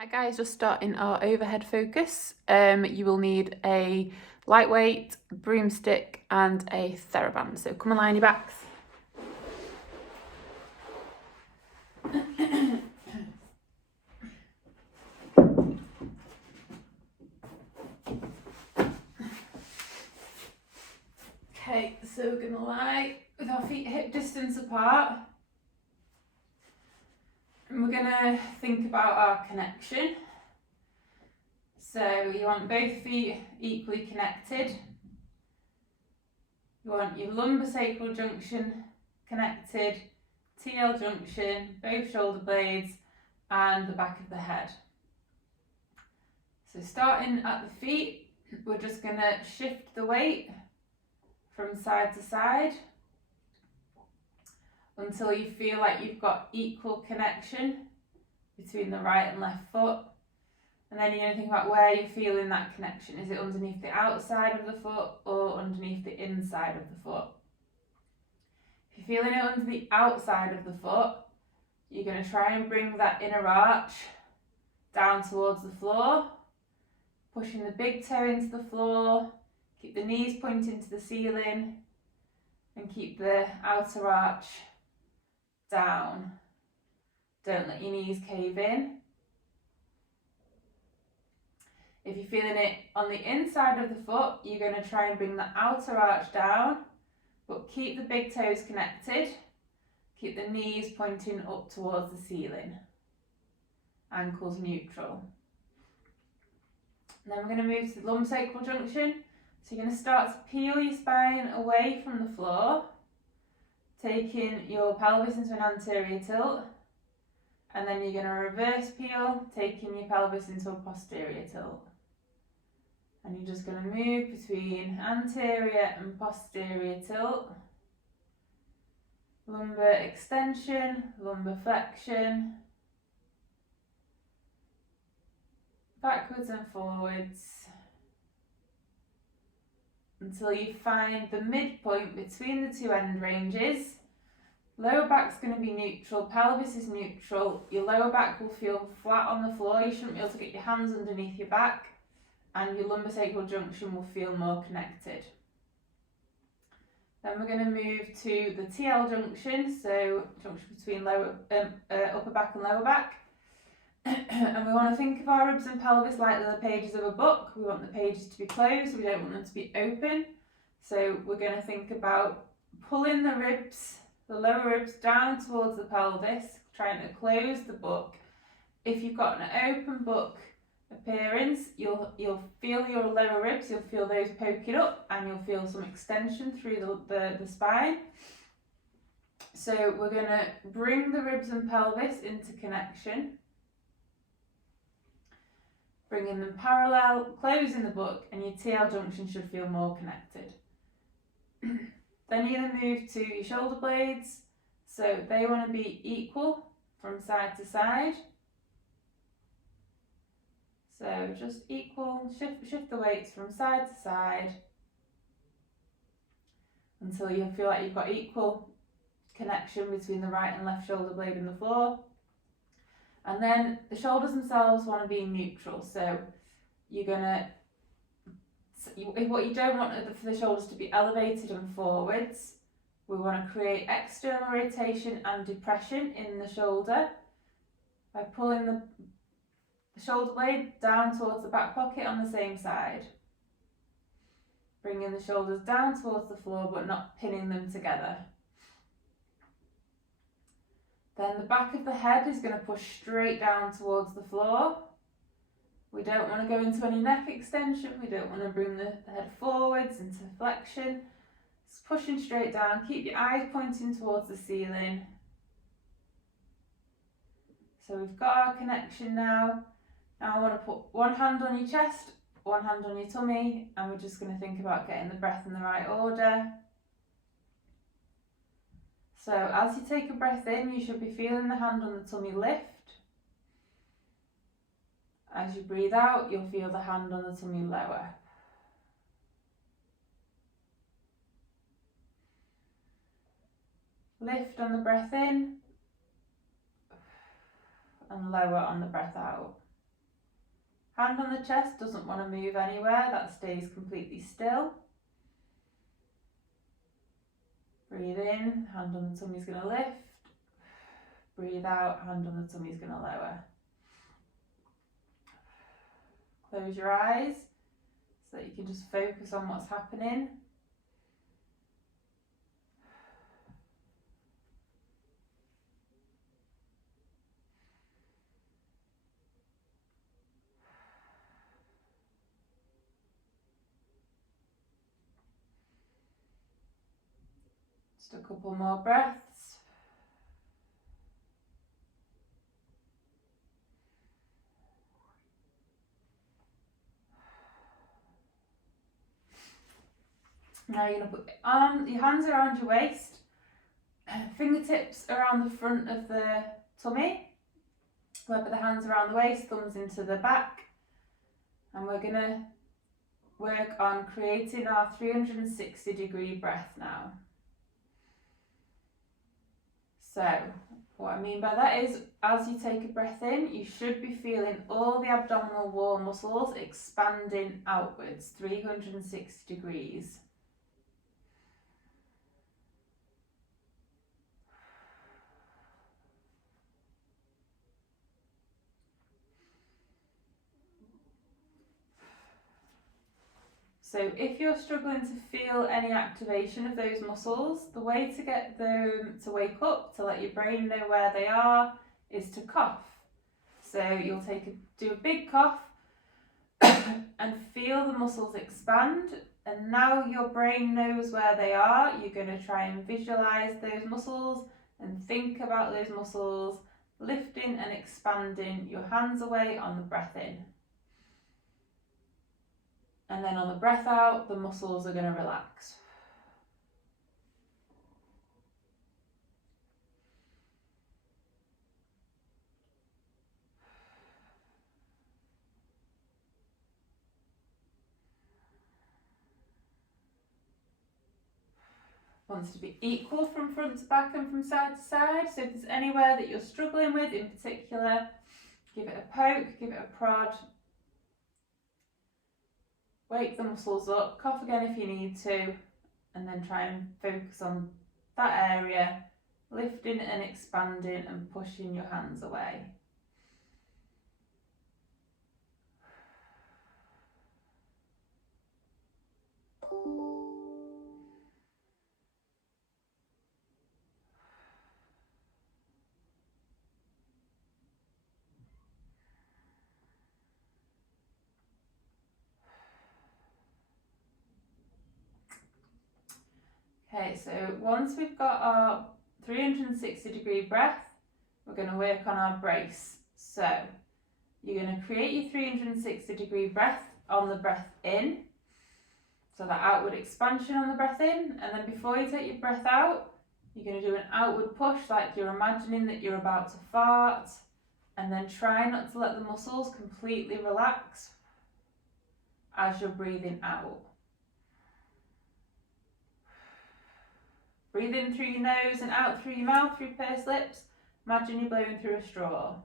Hi guys, just starting our overhead focus. You will need a lightweight broomstick and a TheraBand. So come and lie on your backs. Okay, so we're gonna lie with our feet hip distance apart. And we're gonna think about our connection. So you want both feet equally connected. You want your lumbosacral junction connected, TL junction, both shoulder blades, and the back of the head. So starting at the feet, we're just going to shift the weight from side to side until you feel like you've got equal connection between the right and left foot. And then you're going to think about where you're feeling that connection. Is it underneath the outside of the foot or underneath the inside of the foot? If you're feeling it under the outside of the foot, you're going to try and bring that inner arch down towards the floor, pushing the big toe into the floor, keep the knees pointing to the ceiling, and keep the outer arch down. Don't let your knees cave in. If you're feeling it on the inside of the foot, you're going to try and bring the outer arch down, but keep the big toes connected. Keep the knees pointing up towards the ceiling. Ankles neutral. And then we're going to move to the lumbosacral junction. So you're going to start to peel your spine away from the floor, taking your pelvis into an anterior tilt, and then you're going to reverse peel, taking your pelvis into a posterior tilt. And you're just going to move between anterior and posterior tilt, lumbar extension, lumbar flexion, backwards and forwards, until you find the midpoint between the two end ranges. Lower back's going to be neutral, pelvis is neutral, your lower back will feel flat on the floor, you shouldn't be able to get your hands underneath your back, and your lumbosacral junction will feel more connected. Then we're going to move to the TL junction, so junction between upper back and lower back. And we want to think of our ribs and pelvis like they're the pages of a book. We want the pages to be closed, we don't want them to be open. So we're going to think about pulling the ribs, the lower ribs down towards the pelvis, trying to close the book. If you've got an open book appearance, you'll feel your lower ribs, you'll feel those poking up, and you'll feel some extension through the spine. So we're going to bring the ribs and pelvis into connection, bringing them parallel, closing the book, and your TL junction should feel more connected. Then you're going to move to your shoulder blades, so they want to be equal from side to side. So just equal, shift the weights from side to side until you feel like you've got equal connection between the right and left shoulder blade and the floor. And then the shoulders themselves want to be neutral, so you're gonna, what you don't want are for the shoulders to be elevated and forwards. We want to create external rotation and depression in the shoulder by pulling the shoulder blade down towards the back pocket on the same side. Bringing the shoulders down towards the floor but not pinning them together. Then the back of the head is going to push straight down towards the floor. We don't want to go into any neck extension, we don't want to bring the head forwards into flexion. It's pushing straight down, keep your eyes pointing towards the ceiling. So we've got our connection now. Now I want to put one hand on your chest, one hand on your tummy, and we're just going to think about getting the breath in the right order. So as you take a breath in, you should be feeling the hand on the tummy lift. As you breathe out, you'll feel the hand on the tummy lower. Lift on the breath in, and lower on the breath out. Hand on the chest doesn't want to move anywhere, that stays completely still. Breathe in, hand on the tummy's going to lift. Breathe out, hand on the tummy's going to lower. Close your eyes so that you can just focus on what's happening. Just a couple more breaths. Now you're going to put your hands around your waist, fingertips around the front of the tummy. We'll put the hands around the waist, thumbs into the back. And we're going to work on creating our 360-degree breath now. So, what I mean by that is, as you take a breath in, you should be feeling all the abdominal wall muscles expanding outwards, 360 degrees. So if you're struggling to feel any activation of those muscles, the way to get them to wake up, to let your brain know where they are, is to cough. So you'll do a big cough and feel the muscles expand, and now your brain knows where they are. You're going to try and visualize those muscles and think about those muscles lifting and expanding your hands away on the breath in. And then on the breath out, the muscles are going to relax. Wants to be equal from front to back and from side to side. So if there's anywhere that you're struggling with in particular, give it a poke, give it a prod. Wake the muscles up, cough again if you need to, and then try and focus on that area, lifting and expanding and pushing your hands away. Okay, so once we've got our 360-degree breath, we're going to work on our brace. So you're going to create your 360-degree breath on the breath in, so that outward expansion on the breath in, and then before you take your breath out, you're going to do an outward push like you're imagining that you're about to fart, and then try not to let the muscles completely relax as you're breathing out. Breathe in through your nose and out through your mouth, through pursed lips. Imagine you're blowing through a straw.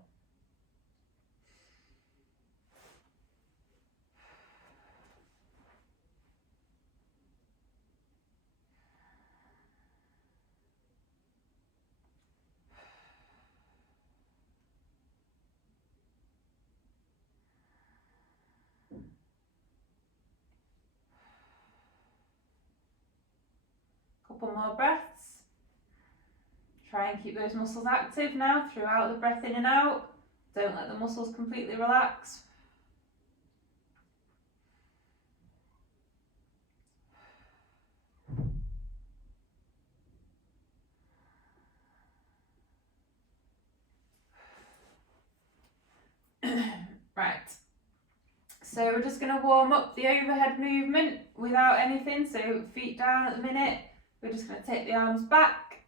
Couple more breaths. Try and keep those muscles active now throughout the breath in and out. Don't let the muscles completely relax. Right, so we're just going to warm up the overhead movement without anything, so feet down at the minute. We're just going to take the arms back,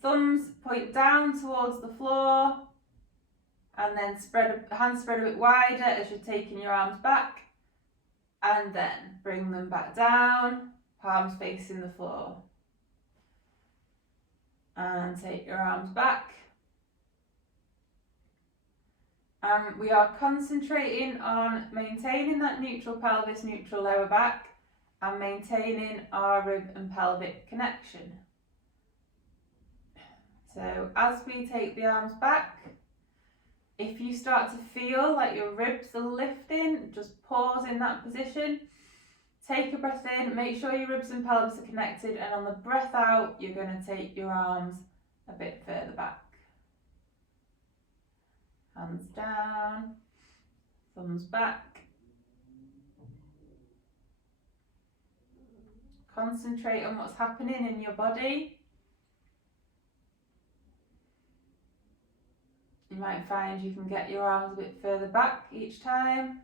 thumbs point down towards the floor, and then hands spread a bit wider as you're taking your arms back, and then bring them back down, palms facing the floor. And take your arms back, We are concentrating on maintaining that neutral pelvis, neutral lower back, and maintaining our rib and pelvic connection. So as we take the arms back, if you start to feel like your ribs are lifting, just pause in that position. Take a breath in, make sure your ribs and pelvis are connected, and on the breath out, you're going to take your arms a bit further back. Hands down, thumbs back. Concentrate on what's happening in your body. You might find you can get your arms a bit further back each time.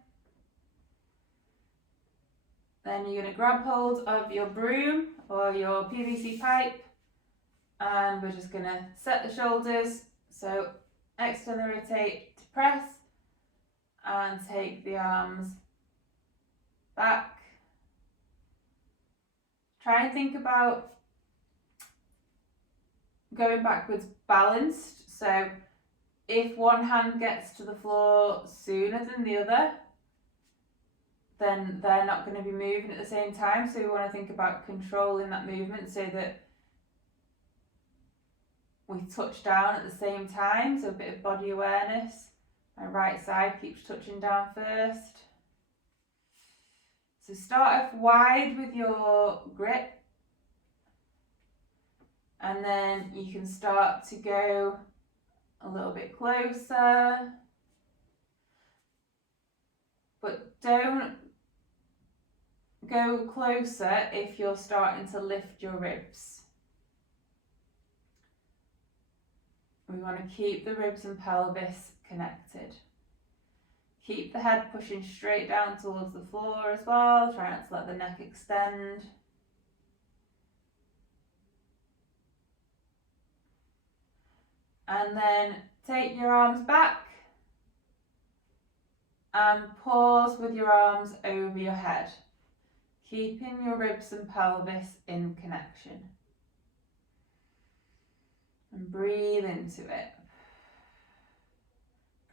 Then you're going to grab hold of your broom or your PVC pipe, and we're just going to set the shoulders. So externally rotate to press and take the arms back. Try and think about going backwards balanced. So if one hand gets to the floor sooner than the other, then they're not going to be moving at the same time. So we want to think about controlling that movement so that we touch down at the same time. So a bit of body awareness. My right side keeps touching down first. So start off wide with your grip, and then you can start to go a little bit closer, but don't go closer if you're starting to lift your ribs. We want to keep the ribs and pelvis connected. Keep the head pushing straight down towards the floor as well. Try not to let the neck extend. And then take your arms back and pause with your arms over your head, keeping your ribs and pelvis in connection. And breathe into it.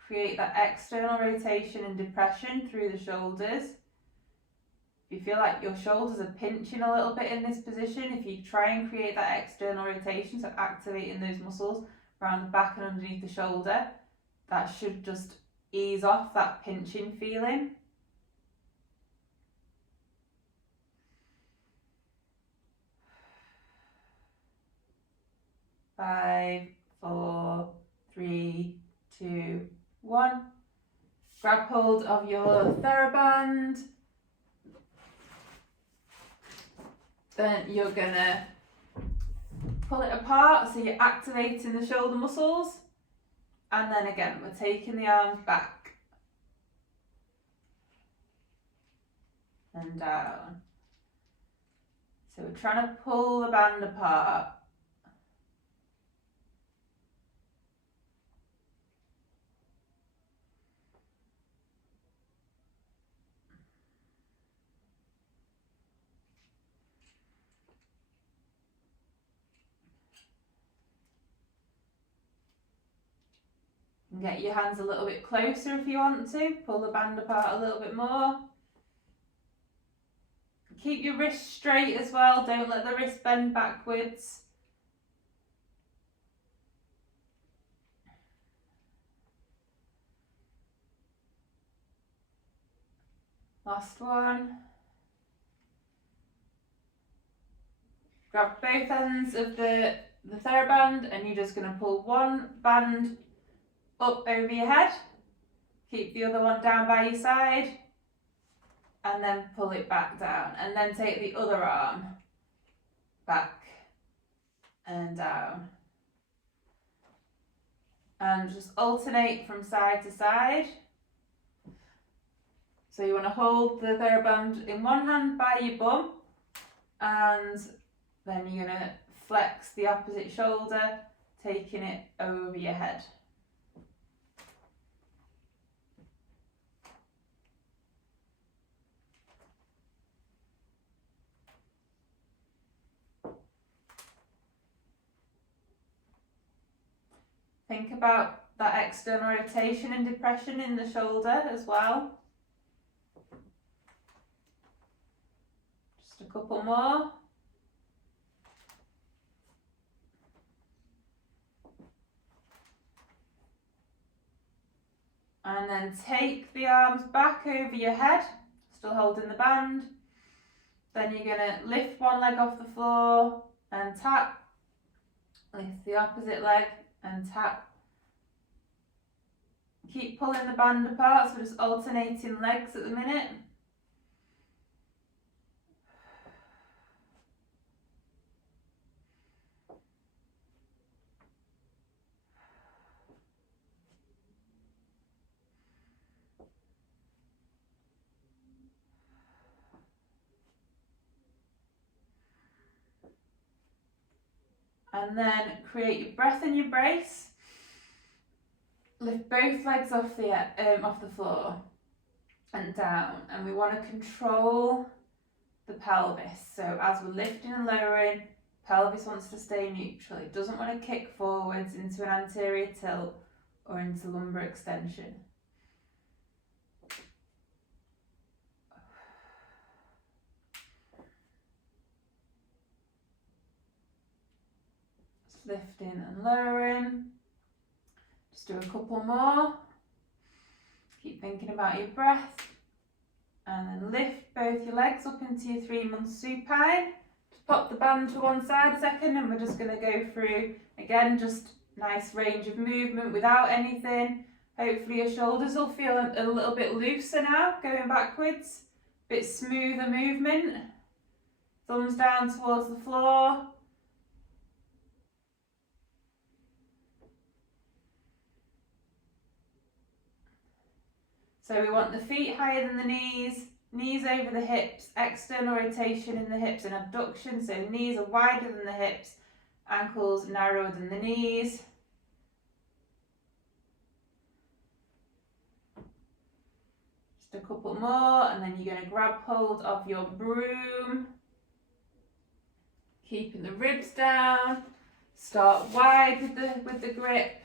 Create that external rotation and depression through the shoulders. If you feel like your shoulders are pinching a little bit in this position, if you try and create that external rotation, so activating those muscles around the back and underneath the shoulder, that should just ease off that pinching feeling. Five, 4, 3, 2, 1. Grab hold of your TheraBand. Then you're gonna pull it apart, so you're activating the shoulder muscles. And then again, we're taking the arms back and down. So we're trying to pull the band apart. And get your hands a little bit closer if you want to. Pull the band apart a little bit more. Keep your wrists straight as well. Don't let the wrist bend backwards. Last one. Grab both ends of the TheraBand, and you're just going to pull one band up over your head. Keep the other one down by your side, and then pull it back down. And then take the other arm back and down. And just alternate from side to side. So you want to hold the TheraBand in one hand by your bum, and then you're going to flex the opposite shoulder, taking it over your head. Think about that external rotation and depression in the shoulder as well. Just a couple more. And then take the arms back over your head, still holding the band. Then you're going to lift one leg off the floor and tap. Lift the opposite leg and tap. Keep pulling the band apart, so just alternating legs at the minute. And then create your breath in your brace. Lift both legs off the floor and down, and we want to control the pelvis. So as we're lifting and lowering, pelvis wants to stay neutral. It doesn't want to kick forwards into an anterior tilt or into lumbar extension. Just lifting and lowering. Just do a couple more. Keep thinking about your breath. And then lift both your legs up into your 3-month supine. Just pop the band to one side a second, and we're just going to go through, again, just nice range of movement without anything. Hopefully your shoulders will feel a little bit looser now, going backwards. A bit smoother movement. Thumbs down towards the floor. So we want the feet higher than the knees, knees over the hips, external rotation in the hips and abduction. So knees are wider than the hips, ankles narrower than the knees. Just a couple more, and then you're going to grab hold of your broom. Keeping the ribs down. Start wide with the grip.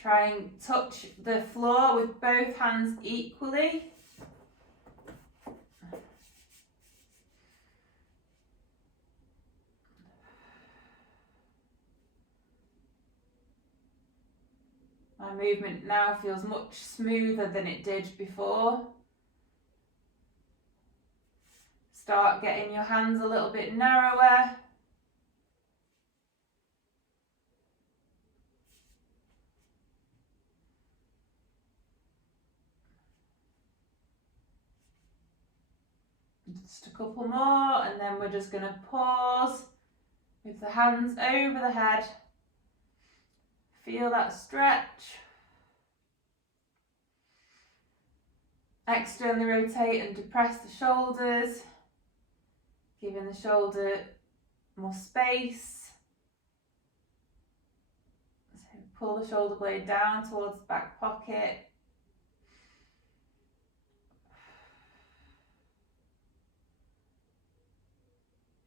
Try and touch the floor with both hands equally. My movement now feels much smoother than it did before. Start getting your hands a little bit narrower. Just a couple more, and then we're just going to pause with the hands over the head. Feel that stretch. Externally rotate and depress the shoulders, giving the shoulder more space. So pull the shoulder blade down towards the back pocket.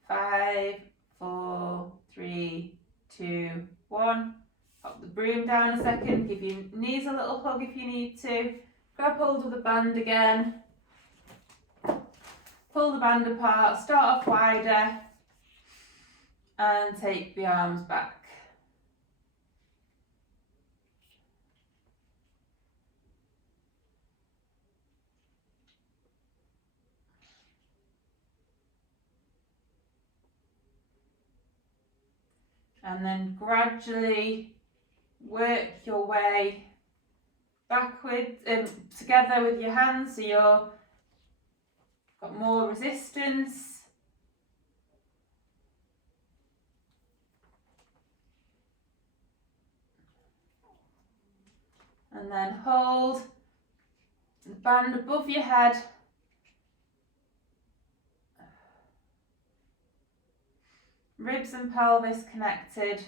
Five, 4, 3, 2, 1. Pop the broom down a second, give your knees a little hug if you need to. Grab hold of the band again. Pull the band apart, start off wider, and take the arms back. And then gradually work your way backwards, together with your hands, so you've got more resistance. And then hold the band above your head. Ribs and pelvis connected.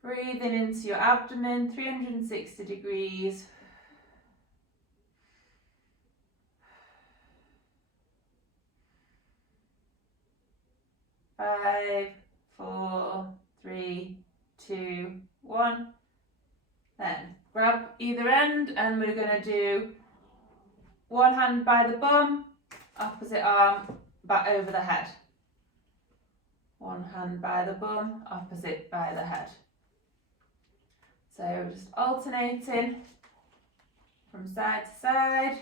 Breathing into your abdomen, 360 degrees. Five, 4, 3, 2, 1. Then grab either end and we're going to do one hand by the bum, opposite arm back over the head. One hand by the bum, opposite by the head. So just alternating from side to side.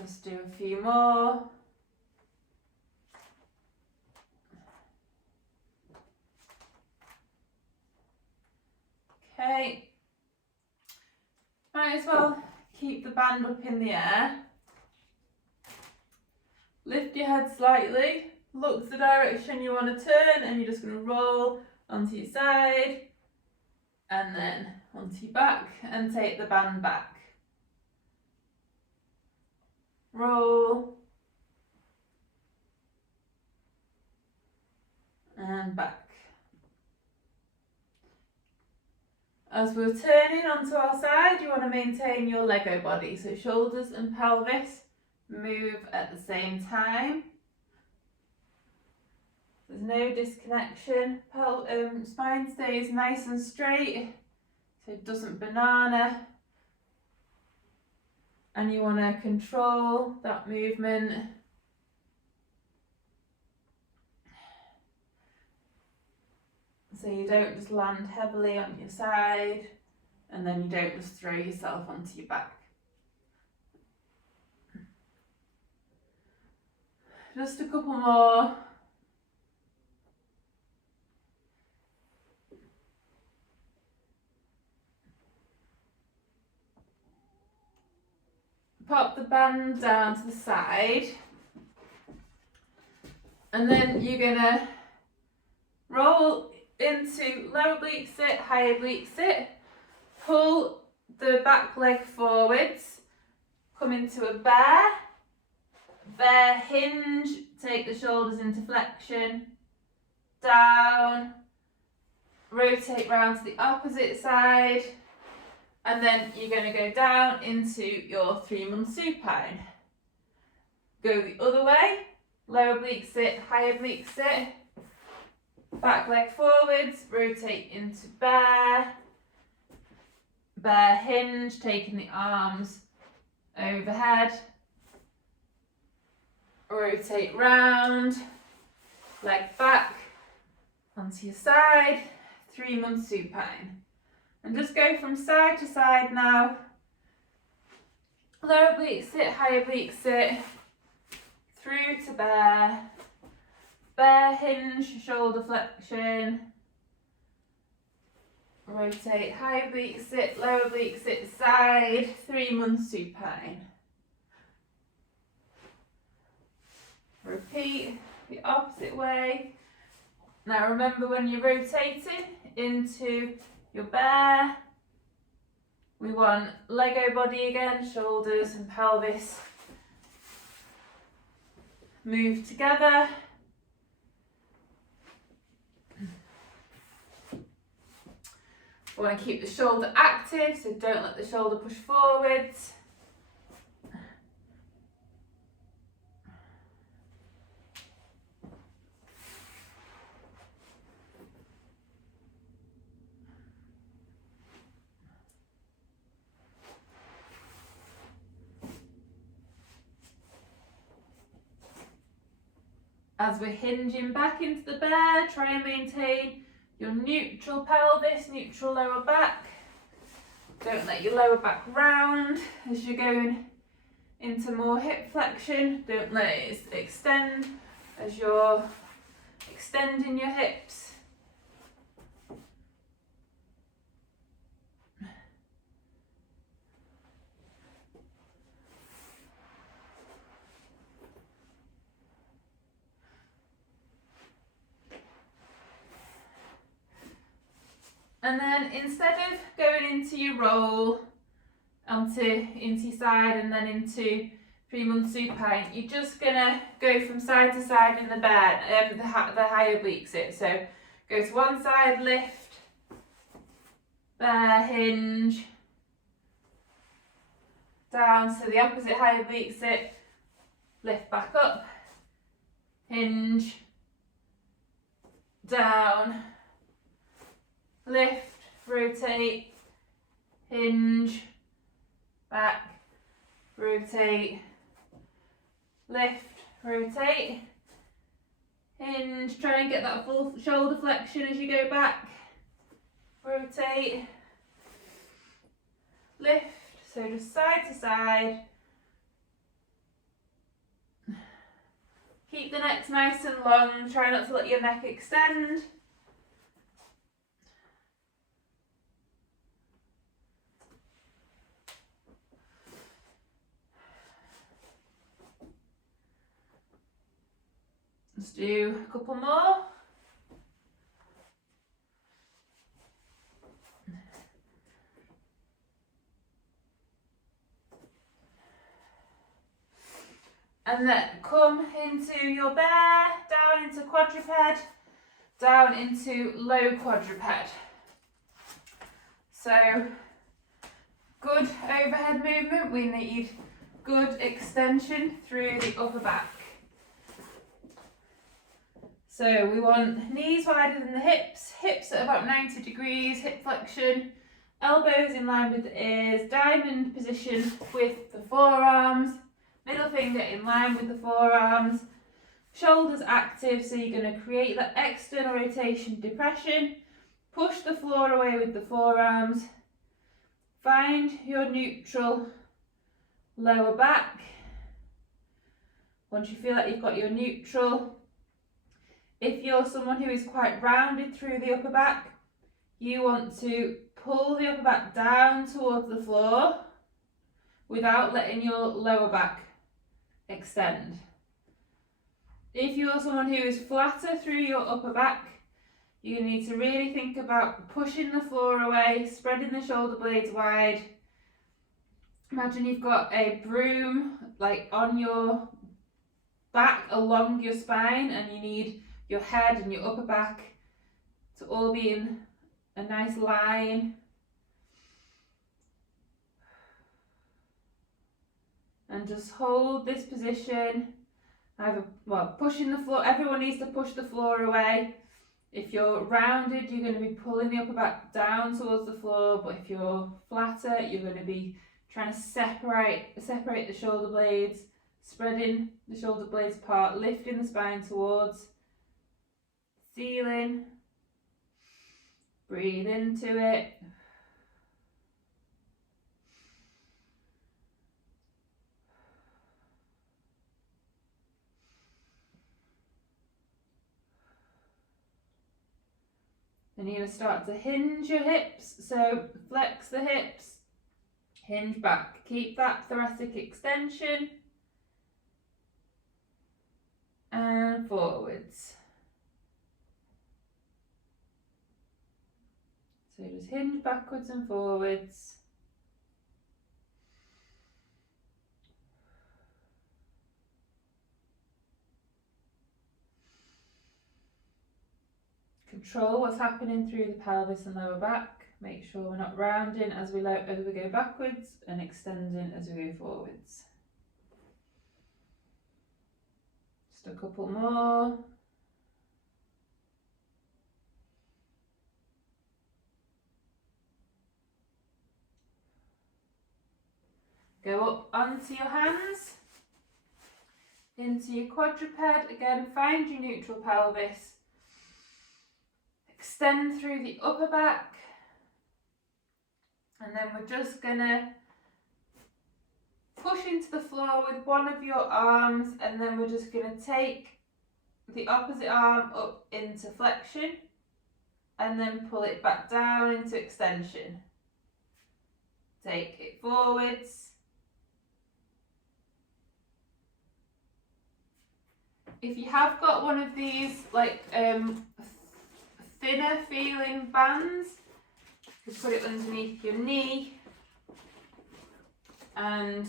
Just do a few more. Okay. Might as well keep the band up in the air. Lift your head slightly, look the direction you want to turn, and you're just going to roll onto your side and then onto your back and take the band back. Roll and back. As we're turning onto our side, you want to maintain your Lego body, so shoulders and pelvis move at the same time. There's no disconnection. Spine stays nice and straight, so it doesn't banana. And you want to control that movement. So you don't just land heavily on your side and then you don't just throw yourself onto your back. Just a couple more. Pop the band down to the side and then you're gonna roll into low oblique sit, high oblique sit, pull the back leg forwards, come into a bear hinge, take the shoulders into flexion, down, rotate round to the opposite side, and then you're going to go down into your 3-month supine. Go the other way, low oblique sit, high oblique sit, back leg forwards, rotate into bear hinge, taking the arms overhead, rotate round, leg back, onto your side, 3-month supine. And just go from side to side now. Low oblique sit, high oblique sit, through to bear hinge, shoulder flexion, rotate, high oblique sit, low oblique sit, side, 3-month supine. Repeat the opposite way. Now remember, when you're rotating into your bear, we want Lego body again, shoulders and pelvis move together. We want to keep the shoulder active, so don't let the shoulder push forwards. As we're hinging back into the bear, try and maintain your neutral pelvis, neutral lower back. Don't let your lower back round as you're going into more hip flexion. Don't let it extend as you're extending your hips. And then instead of going into your roll, into your side and then into 3-month supine, you're just gonna go from side to side in the bear, the high oblique sit. So go to one side, lift, bear, hinge, down to the opposite high oblique sit, lift back up, hinge, down, lift, rotate, hinge, back, rotate, lift, rotate, hinge, try and get that full shoulder flexion as you go back, rotate, lift, so just side to side. Keep the neck nice and long, try not to let your neck extend. Let's do a couple more. And then come into your bear, down into quadruped, down into low quadruped. So, good overhead movement. We need good extension through the upper back. So we want knees wider than the hips, hips at about 90 degrees, hip flexion, elbows in line with the ears, diamond position with the forearms, middle finger in line with the forearms, shoulders active, so you're going to create that external rotation depression, push the floor away with the forearms, find your neutral lower back. Once you feel like you've got your neutral, if you're someone who is quite rounded through the upper back, you want to pull the upper back down towards the floor without letting your lower back extend. If you're someone who is flatter through your upper back, you need to really think about pushing the floor away, spreading the shoulder blades wide. Imagine you've got a broom like on your back along your spine, and you need your head and your upper back to all be in a nice line. And just hold this position. Pushing the floor. Everyone needs to push the floor away. If you're rounded, you're going to be pulling the upper back down towards the floor, but if you're flatter, you're going to be trying to separate the shoulder blades, spreading the shoulder blades apart, lifting the spine towards ceiling. Breathe into it. Then you're going to start to hinge your hips, so flex the hips, hinge back, keep that thoracic extension, and forwards. So just hinge backwards and forwards. Control what's happening through the pelvis and lower back. Make sure we're not rounding as we go backwards and extending as we go forwards. Just a couple more. Go up onto your hands, into your quadruped. Again, find your neutral pelvis. Extend through the upper back. And then we're just gonna push into the floor with one of your arms, and then we're just gonna take the opposite arm up into flexion and then pull it back down into extension. Take it forwards. If you have got one of these like thinner feeling bands, you put it underneath your knee and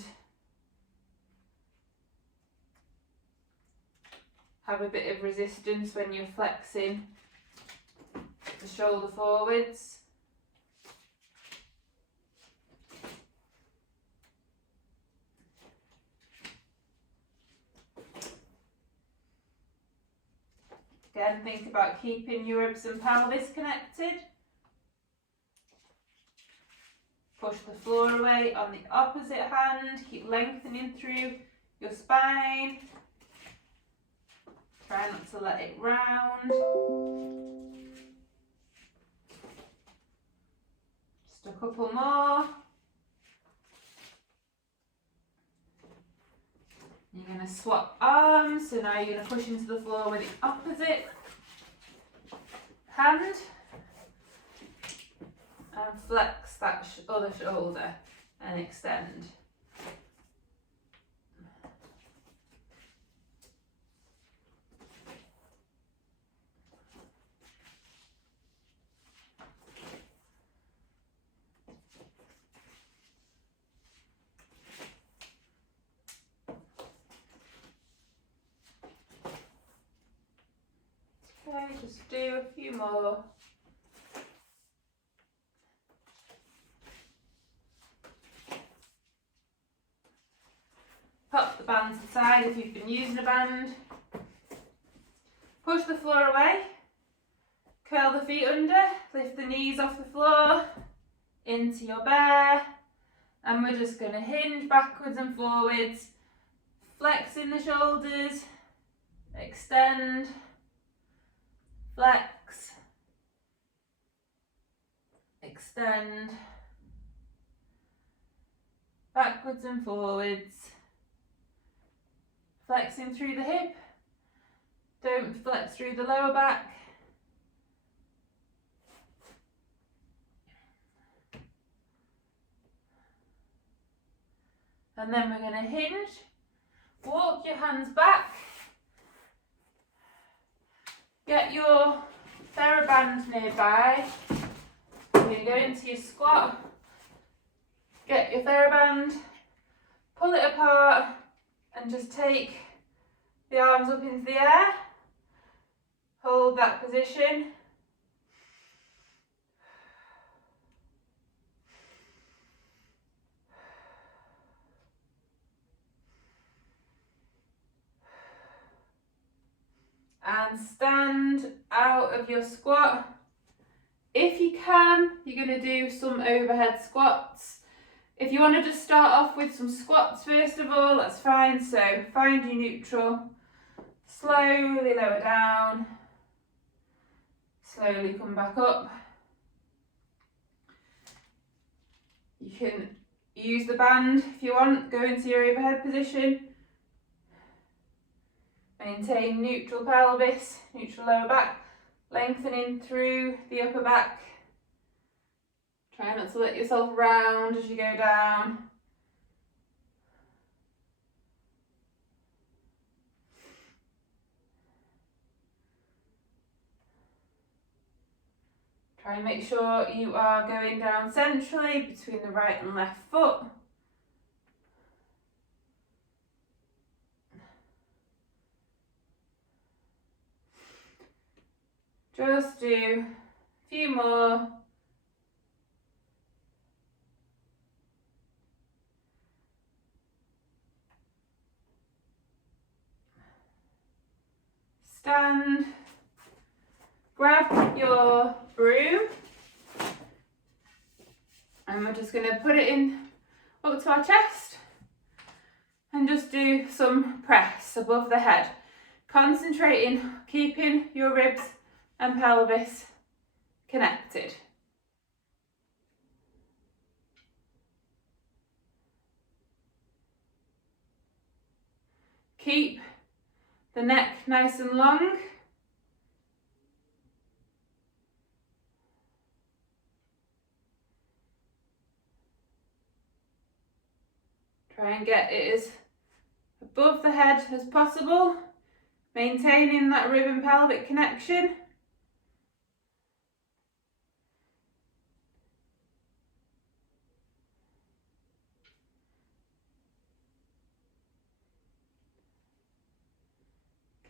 have a bit of resistance when you're flexing the shoulder forwards. Again, think about keeping your ribs and pelvis connected. Push the floor away on the opposite hand. Keep lengthening through your spine. Try not to let it round. Just a couple more. You're going to swap arms, so now you're going to push into the floor with the opposite hand and flex that other shoulder and extend. Okay, just do a few more. Pop the band to the side if you've been using a band. Push the floor away. Curl the feet under. Lift the knees off the floor into your bear. And we're just going to hinge backwards and forwards. Flexing the shoulders. Extend. Flex. Extend. Backwards and forwards. Flexing through the hip. Don't flex through the lower back. And then we're going to hinge. Walk your hands back. Get your TheraBand nearby. You're going to go into your squat. Get your TheraBand. Pull it apart. And just take the arms up into the air. Hold that position. And stand out of your squat. If you can, you're going to do some overhead squats. If you want to just start off with some squats first of all, that's fine. So find your neutral, slowly lower down, slowly come back up. You can use the band if you want, go into your overhead position. Maintain neutral pelvis, neutral lower back, lengthening through the upper back. Try not to let yourself round as you go down. Try and make sure you are going down centrally between the right and left foot. Just do a few more. Stand, grab your broom, and we're just going to put it in up to our chest and just do some press above the head, concentrating, keeping your ribs and pelvis connected. Keep the neck nice and long. Try and get it as above the head as possible, maintaining that rib and pelvic connection.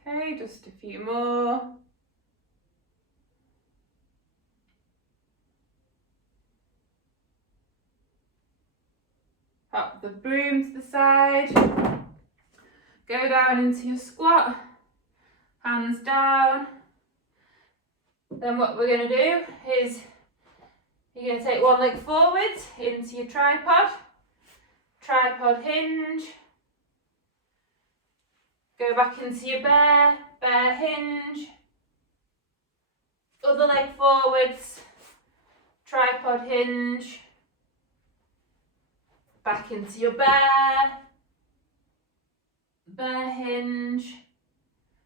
Okay, just a few more. Pop the broom to the side. Go down into your squat, hands down. Then what we're going to do is you're going to take one leg forwards into your tripod hinge. Go back into your bear hinge. Other leg forwards, tripod hinge. Back into your bear hinge.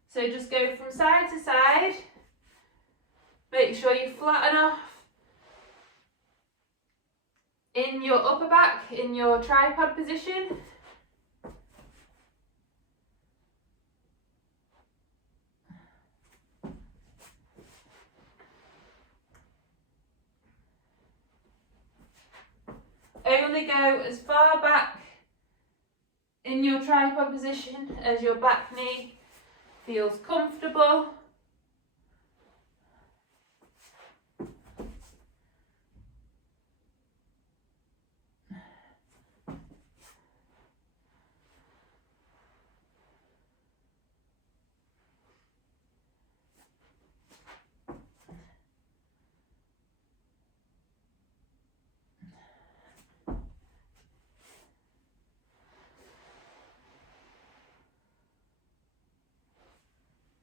So just go from side to side. Make sure you flatten off in your upper back, in your tripod position. Only go as far back in your tripod position as your back knee feels comfortable.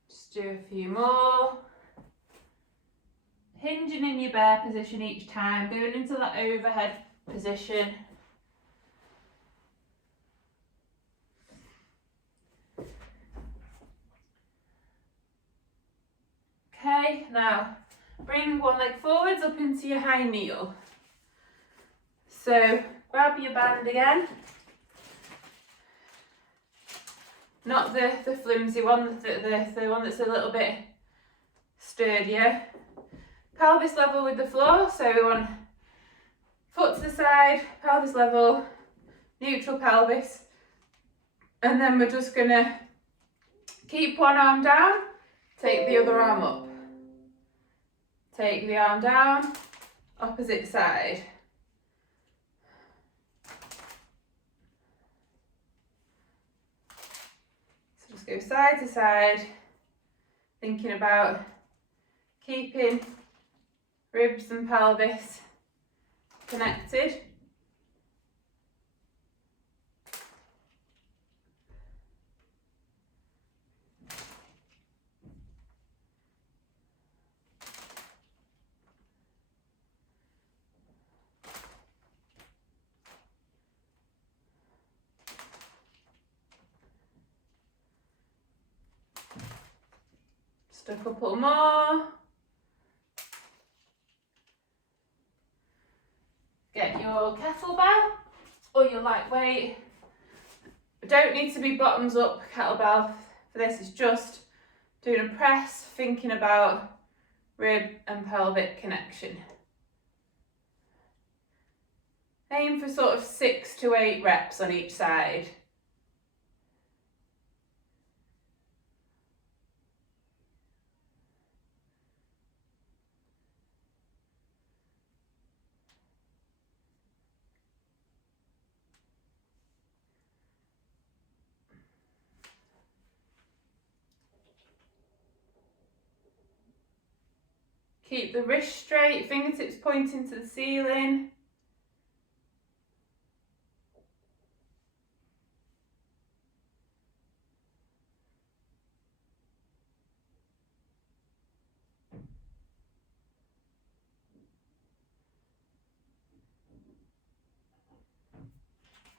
Just do a few more. Hinging in your bear position each time, going into that overhead position. Okay, now bring one leg forwards up into your high kneel. So grab your band again. Not the flimsy one, the one that's a little bit sturdier. Pelvis level with the floor, so we want foot to the side, pelvis level, neutral pelvis. And then we're just gonna keep one arm down, take the other arm up. Take the arm down, opposite side. So just go side to side, thinking about keeping ribs and pelvis connected. Just a couple more. Get your kettlebell or your lightweight. Don't need to be bottoms up kettlebell for this. It's just doing a press, thinking about rib and pelvic connection. Aim for sort of 6 to 8 reps on each side. Keep the wrist straight, fingertips pointing to the ceiling.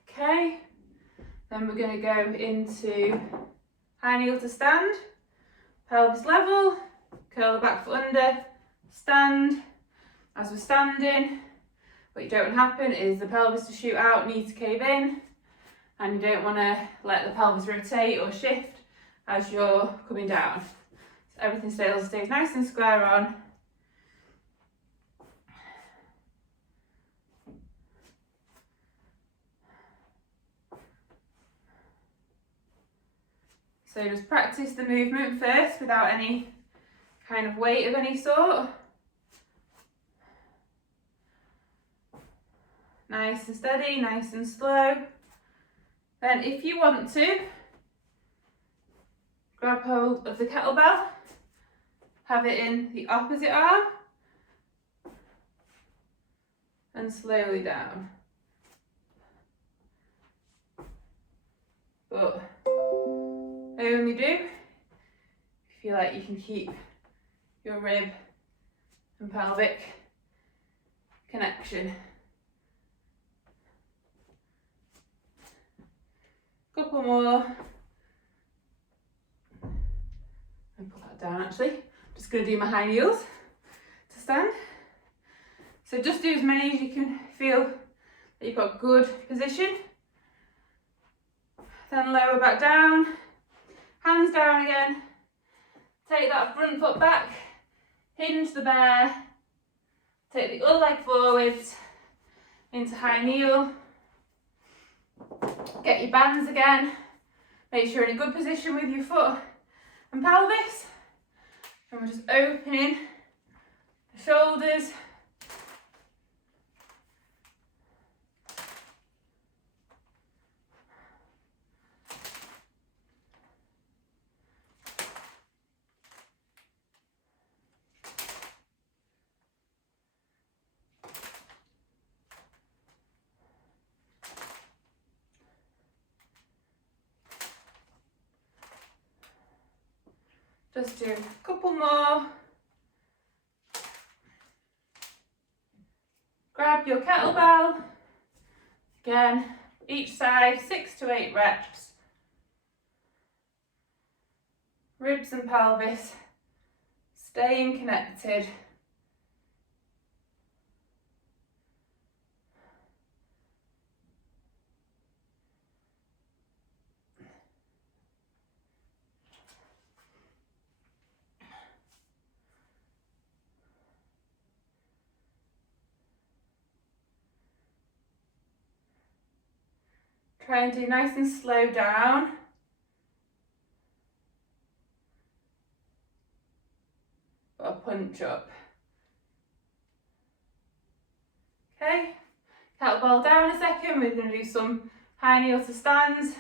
Okay, then we're going to go into high kneel to stand, pelvis level, curl the back foot under, stand. As we're standing, what you don't want to happen is the pelvis to shoot out, knee to cave in, and you don't want to let the pelvis rotate or shift as you're coming down. So everything stays nice and square on. So just practice the movement first without any kind of weight of any sort. Nice and steady, nice and slow. Then if you want to, grab hold of the kettlebell, have it in the opposite arm, and slowly down. But only do if you feel like you can keep your rib and pelvic connection. Couple more. I'll put that down actually. Just going to do my high heels to stand. So just do as many as you can feel that you've got good position. Then lower back down, hands down again. Take that front foot back, hinge the bear. Take the other leg forwards into high kneel. Get your bands again. Make sure you're in a good position with your foot and pelvis. And we're just opening the shoulders. Just do a couple more. Grab your kettlebell. Again, each side, 6 to 8 reps. Ribs and pelvis, staying connected. Try and do nice and slow down. Or punch up. Okay, kettlebell down a second. We're going to do some high kneel to stands.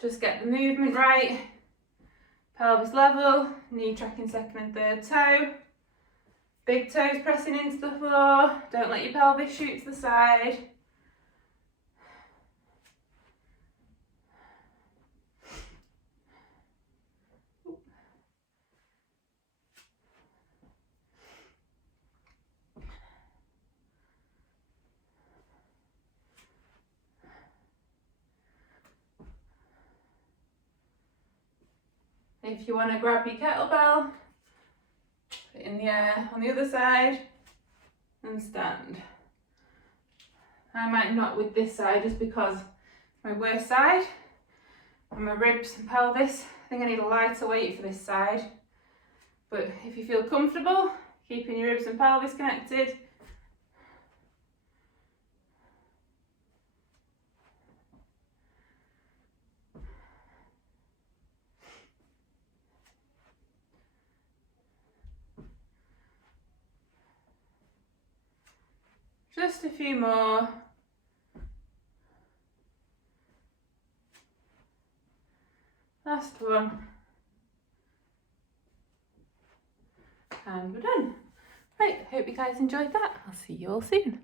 Just get the movement right. Pelvis level, knee tracking second and third toe. Big toes pressing into the floor. Don't let your pelvis shoot to the side. If you want to grab your kettlebell, put it in the air on the other side and stand. I might not with this side just because it's my worst side and my ribs and pelvis. I think I need a lighter weight for this side. But if you feel comfortable, keeping your ribs and pelvis connected, just a few more. Last one. And we're done. Right, hope you guys enjoyed that. I'll see you all soon.